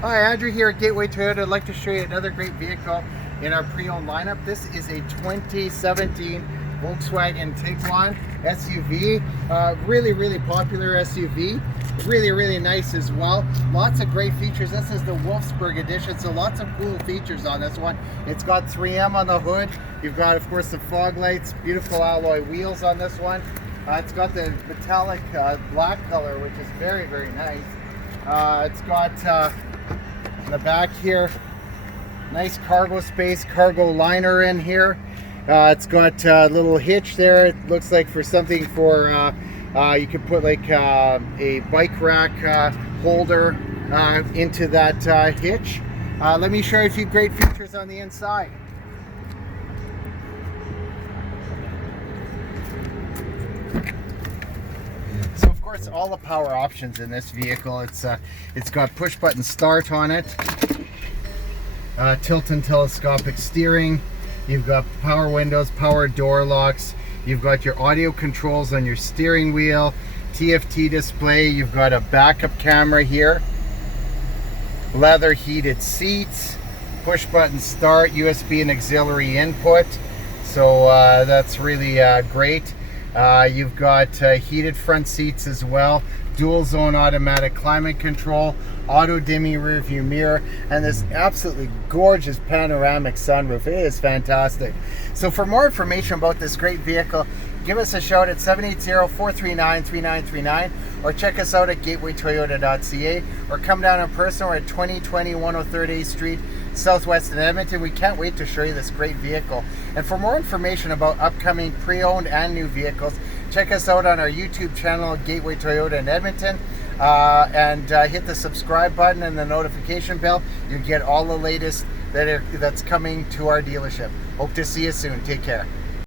Hi, Andrew here at Gateway Toyota. I'd like to show you another great vehicle in our pre-owned lineup. This is a 2017 Volkswagen Tiguan SUV. Really popular SUV. Really nice as well. Lots of great features. This is the Wolfsburg edition, so lots of cool features on this one. It's got 3M on the hood. You've got, of course, the fog lights, beautiful alloy wheels on this one. It's got the metallic black color, which is very nice. It's got in the back here, nice cargo space, cargo liner in here. It's got a little hitch there. It looks like for something for you could put like a bike rack holder into that hitch. Let me show you a few great features on the inside. So of course, all the power options in this vehicle. It's got push button start on it, tilt and telescopic steering. You've got power windows, power door locks. You've got your audio controls on your steering wheel, TFT display. You've got a backup camera here, leather heated seats, push button start, USB and auxiliary input. So that's really great. You've got heated front seats as well, dual zone automatic climate control, auto dimming rear view mirror, and this absolutely gorgeous panoramic sunroof. It is fantastic. So for more information about this great vehicle, give us a shout at 780-439-3939 or check us out at gatewaytoyota.ca or come down in person. We're at 2020 103rd Street, Southwest in Edmonton. We can't wait to show you this great vehicle. And for more information about upcoming pre-owned and new vehicles, check us out on our YouTube channel, Gateway Toyota in Edmonton, and hit the subscribe button and the notification bell. You get all the latest that's coming to our dealership. Hope to see you soon. Take care.